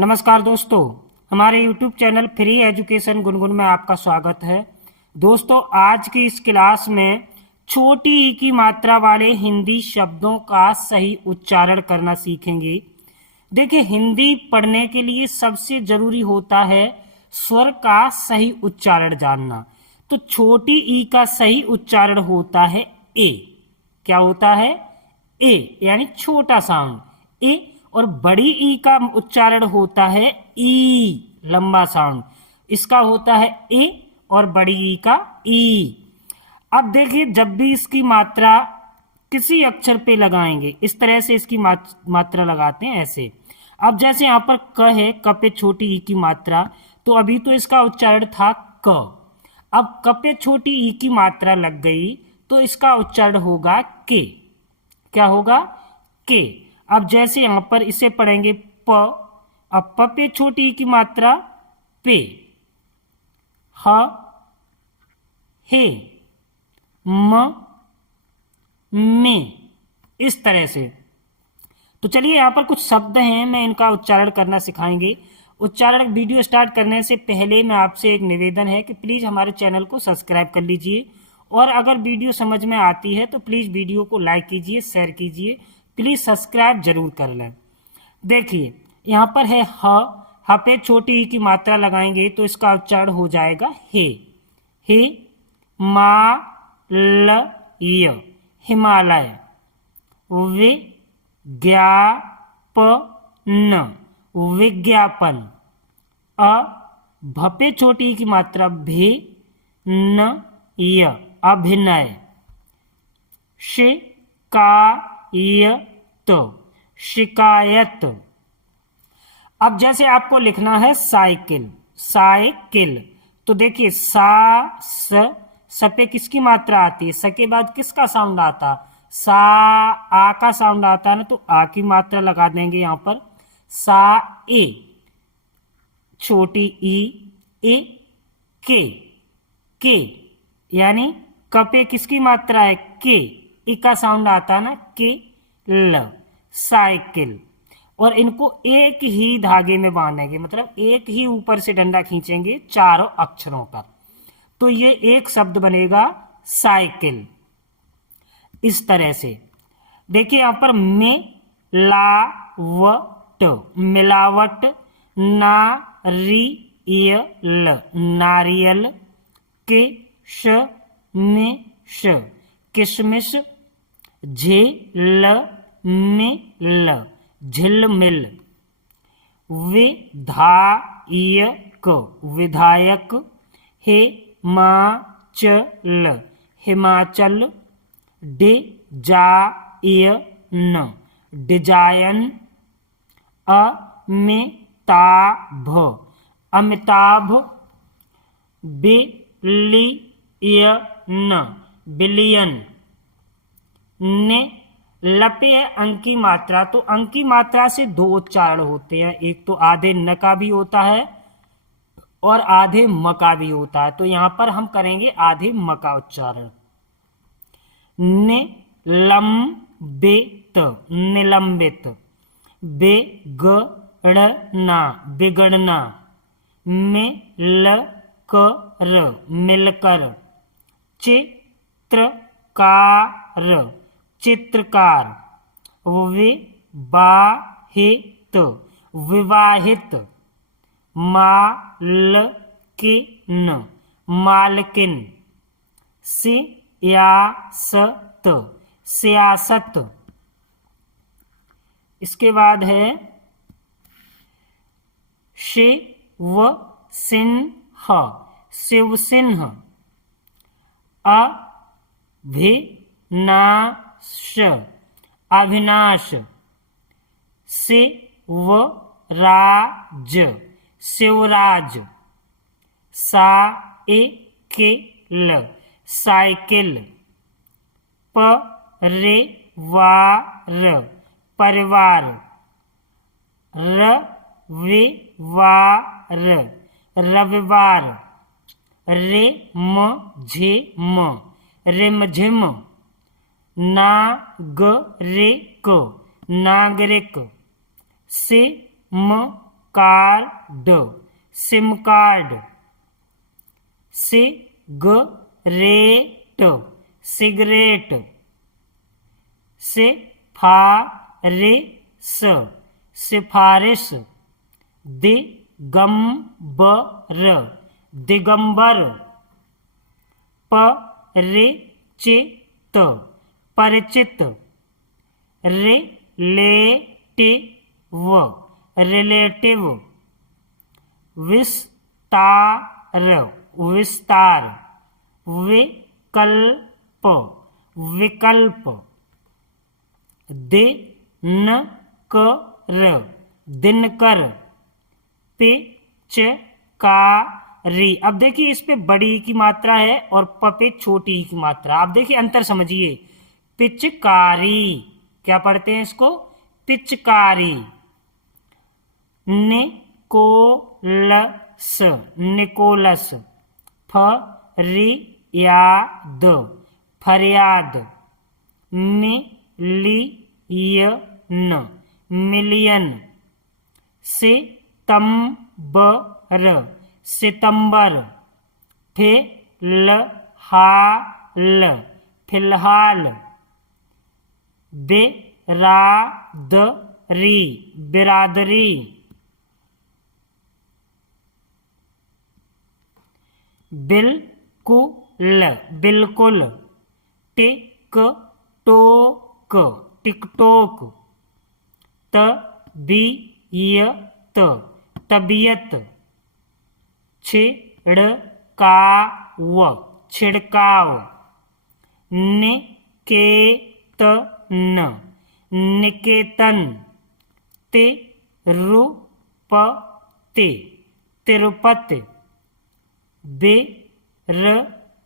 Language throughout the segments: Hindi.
नमस्कार दोस्तों, हमारे YouTube channel free education Gungun में आपका स्वागत है। दोस्तों, आज की इस क्लास में छोटी ई की मात्रा वाले हिंदी शब्दों का सही उच्चारण करना सीखेंगे। देखिए, हिंदी पढ़ने के लिए सबसे जरूरी होता है स्वर का सही उच्चारण जानना। तो छोटी ई का सही उच्चारण होता है ए। क्या होता है? ए, यानी छोटा साउंड ए। और बड़ी ई का उच्चारण होता है ई, लंबा साउंड। इसका होता है ए और बड़ी ई का ई। अब देखिए, जब भी इसकी मात्रा किसी अक्षर पे लगाएंगे, इस तरह से इसकी मात्रा लगाते हैं ऐसे। अब जैसे यहाँ पर क है, क पे छोटी ई की मात्रा, तो अभी तो इसका उच्चारण था क। अब क पे छोटी ई की मात्रा लग गई तो इसका उच्चारण होगा के। क्या होगा? के। अब जैसे यहां पर इसे पढ़ेंगे प। अब प पे छोटी ई की मात्रा पे, ह, हे, म, में, इस तरह से। तो चलिए, यहां पर कुछ शब्द हैं, मैं इनका उच्चारण करना सिखाएंगे। उच्चारण वीडियो स्टार्ट करने से पहले मैं आपसे एक निवेदन है कि प्लीज हमारे चैनल को सब्सक्राइब कर लीजिए, और अगर वीडियो समझ में आती है तो प्लीज वीडियो को लाइक कीजिए, शेयर कीजिए, प्लीज सब्सक्राइब जरूर कर लें। देखिए, यहाँ पर है ह पे छोटी ई की मात्रा लगाएंगे तो इसका उच्चारण हो जाएगा हे। हे, मा, ल, य, हिमालय। वि, ज्ञा, प, न, विज्ञापन। अ, भ पे छोटी ई की मात्रा भे, न, य, अभिनय। शि, का, य, तो, शिकायत। अब जैसे आपको लिखना है साइकिल, साइकिल, तो देखिए स पे किसकी मात्रा आती है? स के बाद किसका साउंड आता? सा, आ का साउंड आता है ना, तो आ की मात्रा लगा देंगे यहां पर। सा ए, छोटी ई, ए, के, यानी क पे किसकी मात्रा है? के, ई का साउंड आता है ना, के, ल, साइकिल। और इनको एक ही धागे में बांधेंगे, मतलब एक ही ऊपर से डंडा खींचेंगे चारों अक्षरों पर, तो ये एक शब्द बनेगा साइकिल। इस तरह से देखिए, यहां पर में, ला, व, मिलावट। नारियल, नारियल। के, श, में, श, किशमिश। झेल, में, ल, झिलमिल। विधायक, विधायक। Himachal, Himachal. Design, design. Amitabh, Amitabh. Billion, billion. ने, लपे है अंक की मात्रा, तो अंक की मात्रा से दो उच्चारण होते हैं, एक तो आधे न का भी होता है और आधे म का भी होता है। तो यहां पर हम करेंगे आधे म का उच्चारण। निलंबित, निलंबित। बिगड़ना, बिगड़ना। मिलकर, मिलकर। चित्रकार, चित्रकार। विवाहित, विवाहित। मालकिन, मालकिन। सियासत, सियासत। इसके बाद है शिव सिंह, शिव सिंह। अभिनाश, अविनाश। शिवराज, शिवराज। Cycle, cycle. परिवार, परिवार। रविवार, रविवार। रिमझिम, रिमझिम। नागरिक, नागरिक। सिमकार, card, sim card, cigarette, cigarette, सिफारिश, सिफारिश, दिगंबर, दिगंबर, परिचित, परिचित, रिलेटिव, रिलेटिव, विस्तार, विस्तार, विकल्प, विकल्प, दिनकर, दिनकर, पिचकारी। अब देखिए इस पे बड़ी की मात्रा है और प पे छोटी की मात्रा। आप देखिए अंतर समझिए। पिचकारी, क्या पढ़ते हैं इसको? पिचकारी। निकोलस, निकोलस, फरियाद, फरियाद, मिलियन, मिलियन, सितंबर, सितंबर, फिलहाल, फिलहाल, बिरादरी, बिरादरी, बिल्कुल, बिल्कुल, टिकटोक, टिकटोक, तबीयत, तबीयत, छिड़काव, छिड़काव, निकेतन, निकेतन, तिरुपति, तिरुपति,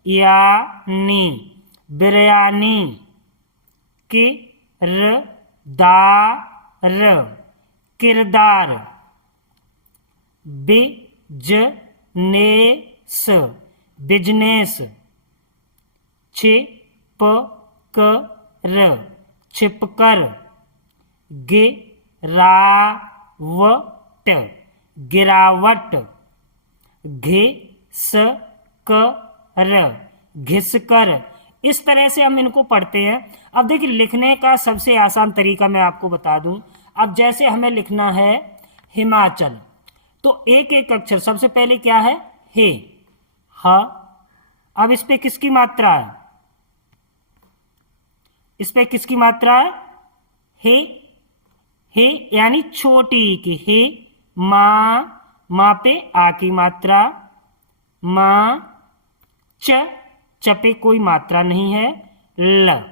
बिरयानी, बिरयानी, किरदार, किरदार, बिजनेस, बिजनेस, छिपकर, छिपकर, गिरावट, गिरावट, घिसकर, घिसकर। इस तरह से हम इनको पढ़ते हैं। अब देखिए लिखने का सबसे आसान तरीका मैं आपको बता दूं। अब जैसे हमें लिखना है हिमाचल, तो एक एक अक्षर, सबसे पहले क्या है? हे, ह। अब इस पे किसकी मात्रा है? इस पे किसकी मात्रा है? हे, हे यानी छोटी की हे। मां, मां पे आ की मात्रा। मां, च, च पे कोई मात्रा नहीं है। ल,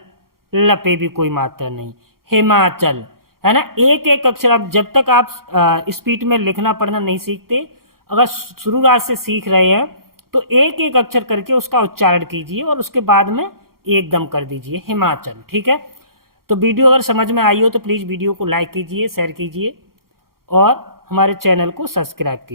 ल पे भी कोई मात्रा नहीं। हिमाचल, है ना। एक एक अक्षर। अब जब तक आप स्पीड में लिखना पढ़ना नहीं सीखते, अगर शुरुआत से सीख रहे हैं तो एक एक अक्षर करके उसका उच्चारण कीजिए और उसके बाद में एकदम कर दीजिए हिमाचल। ठीक है। तो वीडियो अगर समझ में आई हो तो प्लीज़ वीडियो को लाइक कीजिए, शेयर कीजिए और हमारे चैनल को सब्सक्राइब कीजिए।